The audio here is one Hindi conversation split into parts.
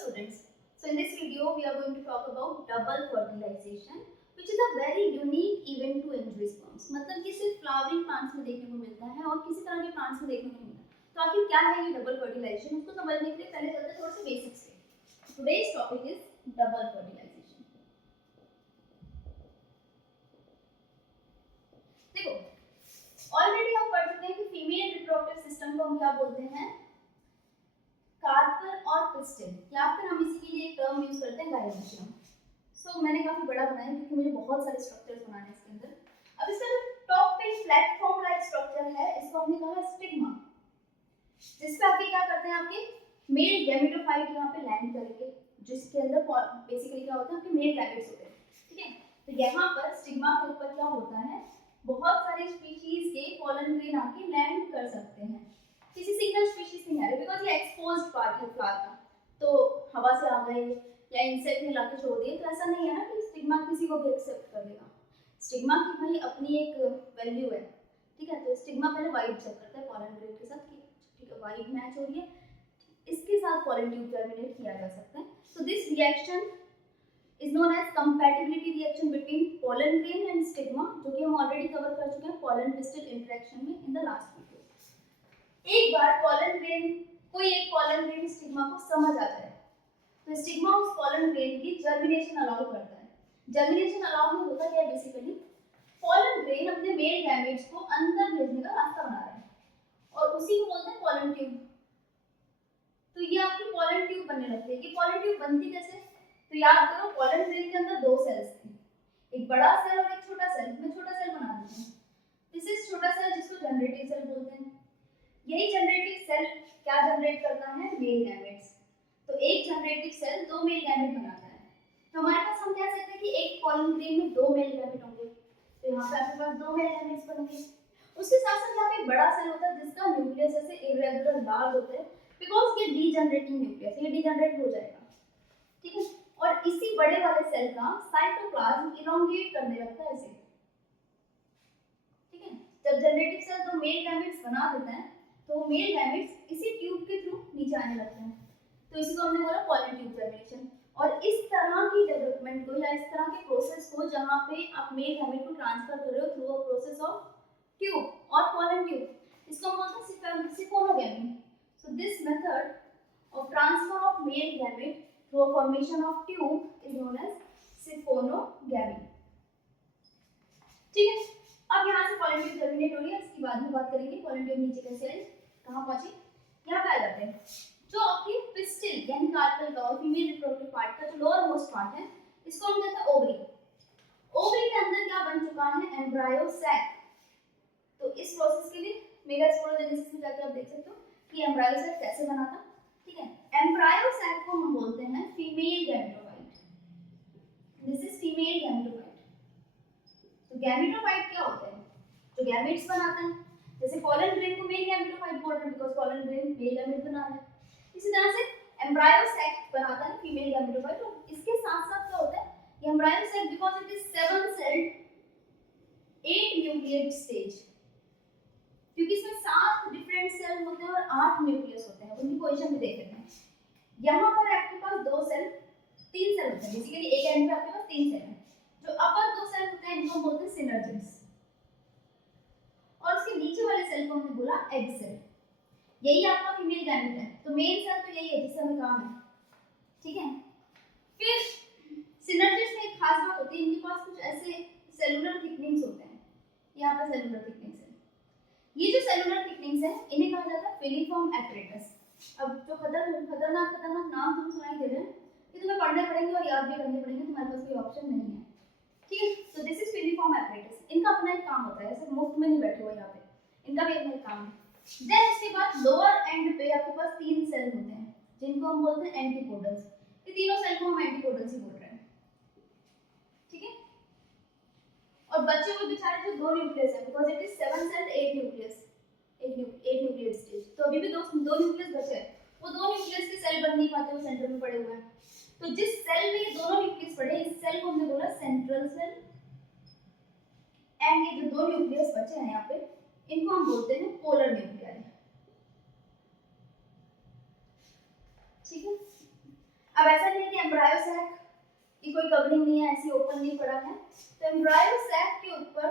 students, so in this video we are going to talk about double fertilization, which is a very unique event to angiosperms. मतलब कि सिर्फ फ्लावरिंग प्लांट्स में देखने को मिलता है और किसी तरह के प्लांट्स में देखने को नहीं मिलता। तो आखिर क्या है ये डबल फर्टिलाइजेशन, उसको समझने के लिए पहले चलते हैं थोड़े से बेसिक्स पे। Today's topic is double fertilisation. देखो, ऑलरेडी हम पढ़ चुके हैं कि फीमेल रिप्रोडक्टिव सिस्टम को हम क्या बोलते हैं, कार्पल और पिस्टिल, या फिर हम इसी के लिए एक टर्म यूज करते हैं गाइनेशियम। सो मैंने काफी बड़ा बनाया क्योंकि मुझे बहुत सारे स्ट्रक्चर्स बनाने हैं इसके अंदर। अब इसका जो टॉप पे प्लेटफॉर्म लाइक स्ट्रक्चर है, इसको हमने कहा स्टिग्मा, जिसपे आपके क्या करते हैं, आपके मेल गैमेटोफाइट यहाँ पे लैंड करेंगे, जिसके अंदर बेसिकली क्या होता है, आपके मेल गैमेट्स होते हैं। ठीक है, तो यहाँ पर स्टिग्मा के ऊपर क्या होता है, बहुत सारे स्पीशीज के पॉलन ग्रेन आके लैंड कर सकते हैं। किसी सिंगल स्पीशीज नहीं आ रहे बिकॉज ये एक्सपोज्ड पार्ट है फ्लावर का, तो हवा से आ गए या इंसेक्ट ने लाके छोड़ दिए, तो ऐसा नहीं है ना कि स्टिग्मा किसी को भी एक्सेप्ट कर लेगा। स्टिग्मा की भाई अपनी एक वैल्यू है। ठीक है, तो स्टिग्मा पहले वाइट चेक करता है पॉलन ग्रेन के साथ, ठीक है वाइट मैच हो रही है, इसके साथ पॉलन ट्यूब जर्मिनेट किया जा सकता है। So this reaction is known as compatibility reaction between pollen grain and stigma, जो कि हम ऑलरेडी कवर कर चुके हैं pollen pistil interaction में in the last video। एक बार pollen grain, कोई एक pollen grain stigma को समझ आ जाए तो stigma उस pollen grain की germination allow करता है। germination allow में होता क्या है, बेसिकली pollen grain अपने male gametes को अंदर भेजने का रास्ता बना रहा है और उसी को बोलते हैं pollen tube। तो ये आपकी pollen tube बनने लगती है। ये pollen tube बनती कैसे, तो याद करो पॉलन ग्रेन के अंदर दो सेल्स थे, एक बड़ा सेल और एक छोटा सेल। मैं छोटा सेल बना देती हूँ, दिस इज छोटा सेल जिसको जनरेटिव सेल बोलते हैं। यही जनरेटिव सेल क्या जनरेट करता है, मेल गैमेट्स। तो एक जनरेटिव सेल दो मेल गैमेट बनाता है। तो हमारे पास हम कह सकते हैं कि एक पॉलन ग्रेन में दो मेल गैमेट होंगे, तो यहाँ पे आपके पास दो मेल गैमेट्स बनेंगे। उसके साथ साथ यहाँ पे एक बड़ा सेल होता है जिसका न्यूक्लियस ऐसे इरेगुलर लार्ज होता है, बिकॉज ये डीजनरेटिंग न्यूक्लियस, ये डीजनरेट हो जाएगा। ठीक है, और इसी बड़े वाले सेल का साइटोप्लाज्म इलोंगेट करने लगता है ऐसे। ठीक है, जब जनरेटिव सेल दो मेल गैमेट्स बना देता है तो मेल गैमेट्स इसी ट्यूब के थ्रू नीचे आने लगते हैं, तो इसी को हमने बोला पॉलन ट्यूब जर्मिनेशन। और इस तरह की डेवलपमेंट को या इस तरह के प्रोसेस को जहां पे आप मेल गैमेट को ट्रांसफर कर रहे हो through a process of tube और पॉलन ट्यूब, इसको हम बोलते हैं siphonogamy. So this method of transfer of male gamete through a formation of tube is known as siphonogamy। ठीक है, अब यहाँ से पॉलन ट्यूब जर्मिनेट हो रही है, इसकी बाद में बात करेंगे पॉलन ट्यूब नीचे कैसे आई, कहाँ पहुंची। यहाँ पे आ जाते हैं, जो आपकी पिस्टिल यानी कार्पल का और फीमेल रिप्रोडक्टिव पार्ट का जो लोअर मोस्ट पार्ट है, इसको हम कहते हैं ओवरी। ओवरी के अंदर क्या बन चुका है, एम्ब्रायो सैक। तो इस प्रोसेस के लिए मेगास्पोरोजेनेसिस में जाके आप देख सकते हो कि एम्ब्रायो सैक कैसे बना था। ठीक है, एम्ब्रायो सैक को हम बोलते हैं female gametophyte. This is female gametophyte. तो गैमेटोफाइट क्या होते हैं, जो गैमेट्स बनाते हैं। जैसे पॉलन ग्रेन को मेल गैमेटोफाइट बोल रहे हैं because pollen grain male gamete बना रहा है, इसी तरह से एम्ब्रायो सैक बनाता है फीमेल गैमेटोफाइट। और इसके साथ-साथ क्या होता है, ये embryo sac because it is 7 celled 8 nucleate stage, क्योंकि इसमें 7 डिफरेंट सेल होते हैं और 8 न्यूक्लियस होते हैं, उनकी पोजीशन भी देख लेते हैं। यहाँ पर आपके पास 2 सेल 3 सेल होते हैं, बेसिकली एक एंड पे आपके पास 3 सेल हैं। जो अपर 2 सेल होते हैं इनको हम बोलते हैं सिनर्जिड्स, और उसके नीचे वाले सेल को हमने बोला एग सेल। यही आपका फीमेल गैमेट है, तो मेन सेल तो यही है जिससे हमें काम है। ठीक है, फिर सिनर्जिड्स में एक खास बात होती है, इनके पास कुछ ऐसे सेलुलर थिकनिंग्स होते हैं। यहाँ पे सेलुलर थिकनिंग्स है, ये जो सेलुलर थिकनिंग्स है इन्हें कहा जाता है फिलीफॉर्म एपरेटस। अब जो खतरनाक नाम तुम सुनाई दे रहे हैं, ये तुम्हें पढ़ने पड़ेंगे और याद भी करने पड़ेंगे, तुम्हारे पास कोई ऑप्शन नहीं है। ठीक है, तो दिस इज फिलीफॉर्म एपरेटस। इनका अपना एक काम होता है, ऐसे मुफ्त में नहीं बैठे हुए यहाँ पे, इनका भी अपना एक काम है। देन इसके बाद लोअर एंड पे आपके पास 3 सेल होते हैं जिनको हम बोलते हैं एंटीपोडल्स। ये तीनों सेल को हम एंटीपोडल्स ही बोल रहे हैं। ठीक है, और बच्चे हुए बेचारे जो 2 न्यूक्लियस है because it is 7 celled 8 nucleus, 8 nucleus stage, तो अभी भी दो न्यूक्लियस बचे हैं। वो 2 न्यूक्लियस के सेल बन नहीं पाते, वो सेंटर में पड़े हुए हैं। तो जिस सेल में ये दोनों न्यूक्लियस पड़े, इस सेल को हमने बोला सेंट्रल सेल। एंड ये जो 2 न्यूक्लियस बचे हैं यहाँ पे, इनको हम बोलते हैं पोलर न्यूक्लियाई। ठीक है, अब ऐसा नहीं है कि एम्ब्रायो सैक की कोई कवरिंग नहीं है, ऐसी ओपन नहीं पड़ा है, तो एम्ब्रायो सैक के ऊपर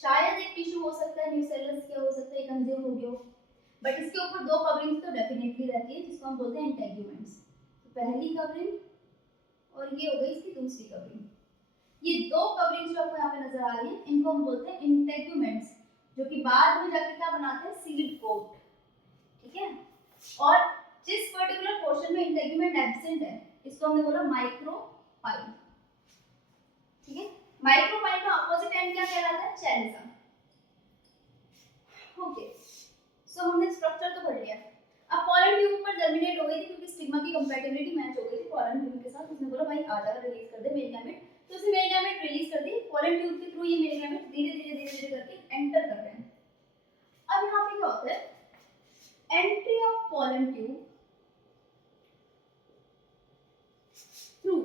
शायद एक टिश्यू हो सकता है, न्यूसेलस क्या हो सकता है, कंज्यूम हो गया, बट इसके ऊपर दो कवरिंग्स तो डेफिनेटली रहती है जिसको हम बोलते हैं इंटेग्यूमेंट्स। तो पहली कवरिंग और ये हो गई इसकी दूसरी कवरिंग। ये दो कवरिंग्स जो आपको यहाँ पे नजर आ रही हैं इनको हम बोलते हैं इंटेग्यूमेंट्स, जो कि बाद में जाके क्या बनाते हैं, सीड कोट। ठीक है, और जिस पर्टिकुलर पोर्शन में इंटेग्यूमेंट एब्सेंट है इसको हमने बोला माइक्रोपाइल। ठीक है, माइक्रोपाइल का अपोजिट एंड क्या कहलाता है, चेलिजा। ओके, सो हमने स्ट्रक्चर तो पढ़ लिया। अब पॉलन ट्यूब पर जर्मिनेट हो गई थी क्योंकि स्टिग्मा की कंपैटिबिलिटी मैच हो गई थी पॉलन ट्यूब के साथ। उसने बोला भाई आ जा, रिलीज कर दे मेल गैमेट, तो उसने मेल गैमेट रिलीज कर दी। पॉलन ट्यूब के थ्रू ये मेल गैमेट धीरे धीरे धीरे धीरे करके एंटर कर रहे हैं। अब यहाँ पे क्या होता है, entry of pollen tube through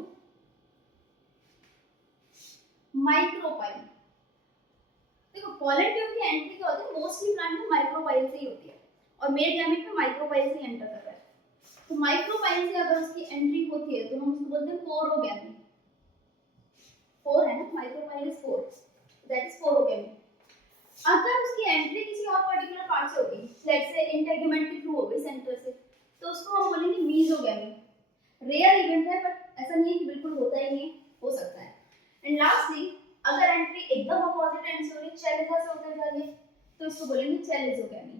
micropyle. देखो पॉलन ट्यूब की एंट्री क्या होती है, मोस्टली प्लांट में माइक्रोपाइल से ही होती है और मेल गैमेट में माइक्रोपाइल से एंटर कर रहा है। तो माइक्रोपाइल से अगर उसकी एंट्री होती है तो हम उसको बोलते हैं पोरोगैमी। फोर है ना, micropyle is four, that is पोरोगैमी। अगर उसकी एंट्री किसी और पर्टिकुलर पार्ट से होगी, लेट्स से इंटेग्यूमेंट के थ्रू हो गई सेंटर से, तो उसको हम बोलेंगे मीजोगैमी। रेयर इवेंट है बट ऐसा नहीं है कि बिल्कुल होता ही नहीं, हो सकता है। एंड लास्टली अगर एंट्री एकदम अपोजिट एंड से हो रही है, चेलिजा से होकर जा रही है, तो इसको बोलेंगे चेलिजोगैमी।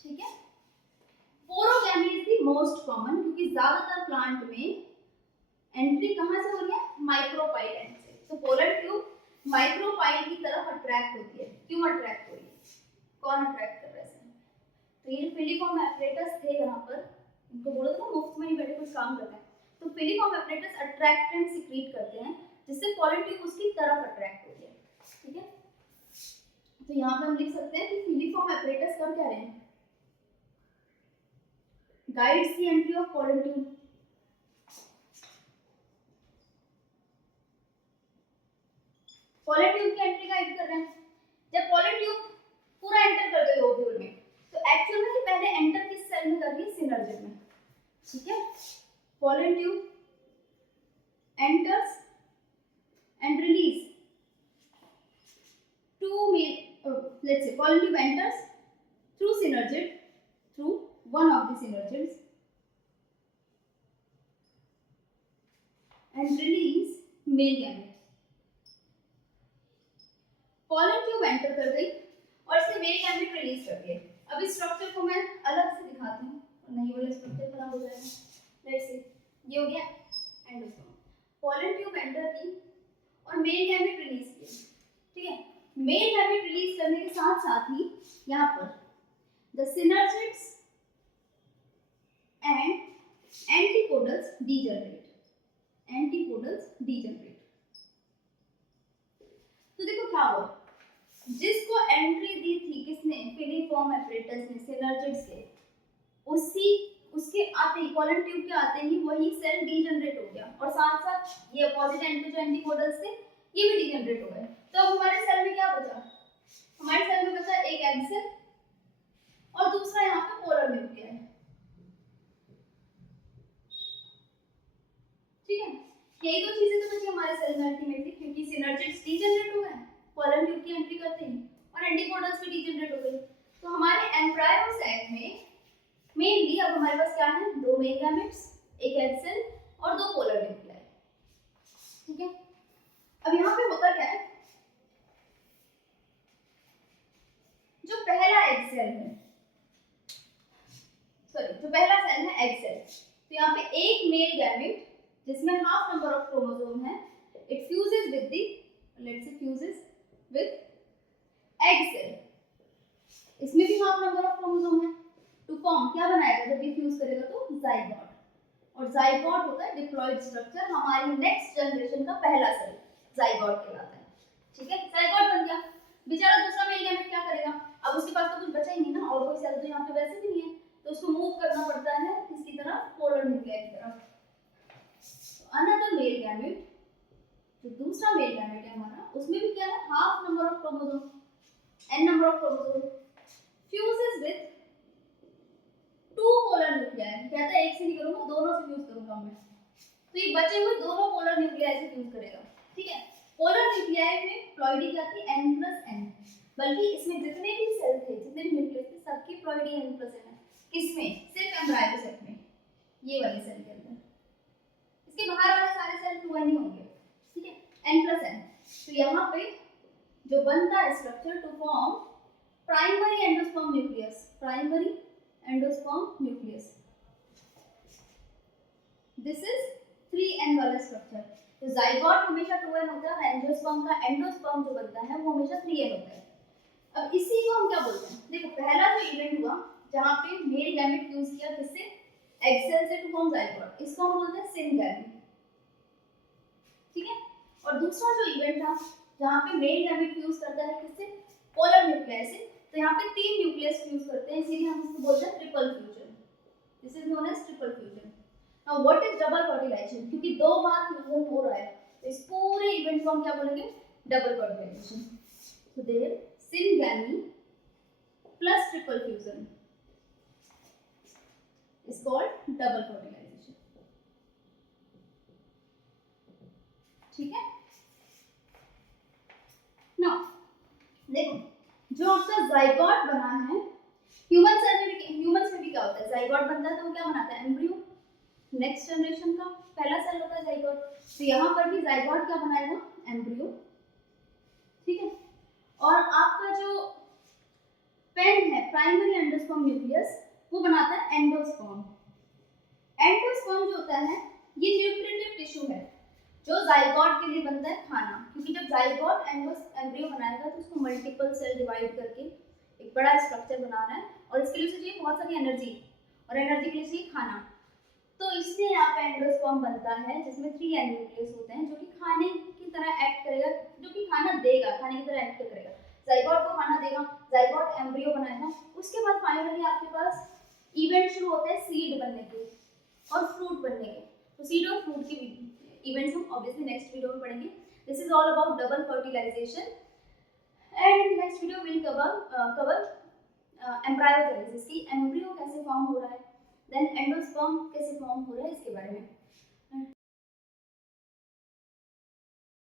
ठीक है, पोरोगैमी इज द मोस्ट कॉमन क्योंकि ज्यादातर प्लांट में एंट्री कहां से हो रही है, माइक्रोपाइल एंड से। तो पोलन ट्यूब माइक्रोपाइल की तरफ अट्रैक्ट होती है। क्यों अट्रैक्ट हो रही है, कौन अट्रैक्ट कर रहा है? तो ये फिलीफॉर्म एपरेटस थे यहाँ पर, इनको बोलो तो मुफ्त में ही बैठे कुछ काम करते हैं। तो फिलीफॉर्म एपरेटस अट्रैक्टेंट सीक्रेट करते हैं जिससे पॉलन ट्यूब उसकी तरफ अट्रैक्ट होती है। ठीक है, तो यहाँ पे हम लिख सकते हैं कि फिलीफॉर्म एपरेटस कर क्या रहे हैं, guides the entry of pollen tube. Pollen tube की एंट्री गाइड कर रहे हैं। जब पॉलन ट्यूब पूरा एंटर कर गई ओव्यूल में, तो एक्चुअल में पहले एंटर किस सेल में कर रही है, सिनर्जिड में। ठीक है, pollen tube enters and release two let's say pollen tube enters through synergid, through one of the synergids and release male gamete. pollen tube enter कर गई और इसने male gamete रिलीज कर दिए। अब इस स्ट्रक्चर को मैं अलग से दिखाती हूँ, नहीं वाला स्ट्रक्चर खराब हो जाएगा। लेट्स से ये हो गया एंडोस्पर्म, pollen tube एंटर की और male gamete रिलीज किया। ठीक है, मेल गैमेट रिलीज करने के साथ साथ ही यहाँ पर the synergids and antipodals degenerate, antipodals degenerate. तो देखो क्या हुआ, जिसको एंट्री दी थी किसने, फिलीफॉर्म एपरेटस ने सिनर्जिड्स के, उसके आते ही पॉलन ट्यूब के आते ही वही सेल डीजनरेट हो गया और साथ साथ ये अपोजिट एंड पे जो एंटीपोडल्स थे ये भी डीजनरेट हो गए। तो अब हमारे सेल में क्या बचा, हमारे सेल में बचा एक एग सेल और दूसरा यहाँ पे पोलर न्यूक्लियर है। ठीक है, यही दो चीजें तो बची हमारे सेल में अल्टीमेटली, क्योंकि सिनर्जिड्स डीजनरेट हो गए पोलर ट्यूब की एंट्री करते ही और एंटीपोडल्स भी डीजनरेट हो गई। तो हमारे एम्ब्रायो सेल में मेनली अब हमारे पास क्या है, दो मेल गैमेट्स, एक एग सेल और दो पोलर न्यूक्लियर। ठीक है, अब यहाँ पे होता क्या है, जो पहला एग सेल है, सॉरी जो पहला सेल है एग सेल, तो यहाँ पे एक मेल गैमेट जिसमें हाफ नंबर ऑफ क्रोमोसोम है, it fuses with the, let's say fuses with egg cell, इसमें भी हाफ नंबर ऑफ क्रोमोसोम है, टू फॉर्म क्या बनाएगा, जब ये फ्यूज करेगा तो जाइगोट, और जाइगोट होता है डिप्लॉइड स्ट्रक्चर, हमारी नेक्स्ट जनरेशन का पहला सेल जाइगोट कहलाता है। ठीक है, जाइगोट बन गया, बेचारा दूसरा मेल गैमेट क्या करेगा, अब उसके पास तो कुछ बचा ही नहीं ना, और कोई सेल तो यहाँ पे वैसे भी नहीं है, तो उसको मूव करना पड़ता है किसकी तरफ, पोलर न्यूक्लियर की तरफ। अनदर मेल गैमेट, जो दूसरा मेल गैमेट है हमारा, उसमें भी क्या है, half number of chromosome, n number of chromosome, fuses with two polar जाएगी, कहता है एक से नहीं करूंगा, दोनों से फ्यूज करूंगा मैं, तो ये बचे हुए दोनों पोलर न्यूक्लियाई से फ्यूज करेगा। ठीक है, पोलर न्यूक्लियाई में प्लॉइडी क्या थी, n+n, बल्कि इसमें जितने भी सेल थे, जितने भी न्यूक्लियस थे, सबकी प्लॉइडी n+n है। किसमें, सिर्फ एम्ब्रायो सेट में, ये वाली सेल के अंदर। इसके बाहर वाले सारे सेल 2n ही होंगे। ठीक है, n+n। तो यहाँ पे जो बनता है structure to form primary endosperm nucleus, primary endosperm nucleus, this is 3n वाला स्ट्रक्चर। तो जाइगोट हमेशा 2n होता है और एंजियोस्पर्म का एंडोस्पर्म जो बनता है वो हमेशा 3n होता है। अब इसी को हम क्या बोलते हैं, देखो पहला जो इवेंट हुआ जहां पे मेल गैमेट फ्यूज किया किससे, एग सेल से टू फॉर्म जाइगोट, इसको हम बोलते हैं सिनगैमी। ठीक है, और दूसरा जो इवेंट था जहां पे मेल गैमेट फ्यूज करता है किससे, पोलर न्यूक्लियस से, तो यहाँ पे 3 न्यूक्लियस फ्यूज करते हैं, इसीलिए हम इसको बोलते हैं triple fusion. This is known as triple fusion. Now what is double fertilisation, क्योंकि दो बार फ्यूजन हो रहा है तो इस पूरे इवेंट को हम क्या बोलेंगे, double fertilisation. So there syngamy plus triple fusion is called double fertilization। ठीक है, नाउ देखो जो आपका जाइगोट बना है, ह्यूमंस में भी क्या होता है, जाइगोट बनता है तो क्या बनाता है, एम्ब्रियो, नेक्स्ट जनरेशन का पहला सेल होता है जाइगोट। तो यहाँ पर भी जाइगोट क्या बनाएगा, एम्ब्रियो। ठीक है, और आपका जो पेन है, प्राइमरी एंडोस्पर्म न्यूक्लियस, वो बनाता है एंडोस्पर्म। एंडोस्पर्म जो होता है ये न्यूट्रिटिव टिश्यू है जो जाइगोट के लिए बनता है खाना, क्योंकि जब जाइगोट एम्ब्रियो बनाएगा तो उसको मल्टीपल सेल डिवाइड करके एक बड़ा स्ट्रक्चर बनाना है, और इसके लिए चाहिए बहुत सारी एनर्जी, और एनर्जी के लिए चाहिए खाना। तो इसलिए यहाँ पे एंडोस्पर्म बनता है जिसमें 3n न्यूक्लियस होते हैं जो कि खाने की तरह एक्ट करेगा, जो कि खाना देगा, खाने की तरह एक्ट करेगा, जाइगोट को खाना देगा, जाइगोट एम्ब्रियो बनाएगा। उसके बाद फाइनली आपके पास इवेंट शुरू होते हैं सीड बनने के और फ्रूट बनने के। तो सीड और फ्रूट की इवेंट्स हम ऑब्वियसली नेक्स्ट वीडियो में पढ़ेंगे। This is all about double fertilisation, and in next video will cover embryogenesis की, एम्ब्रियो कैसे फॉर्म हो रहा है, देन एंडोस्पर्म कैसे फॉर्म हो रहा है, इसके बारे में।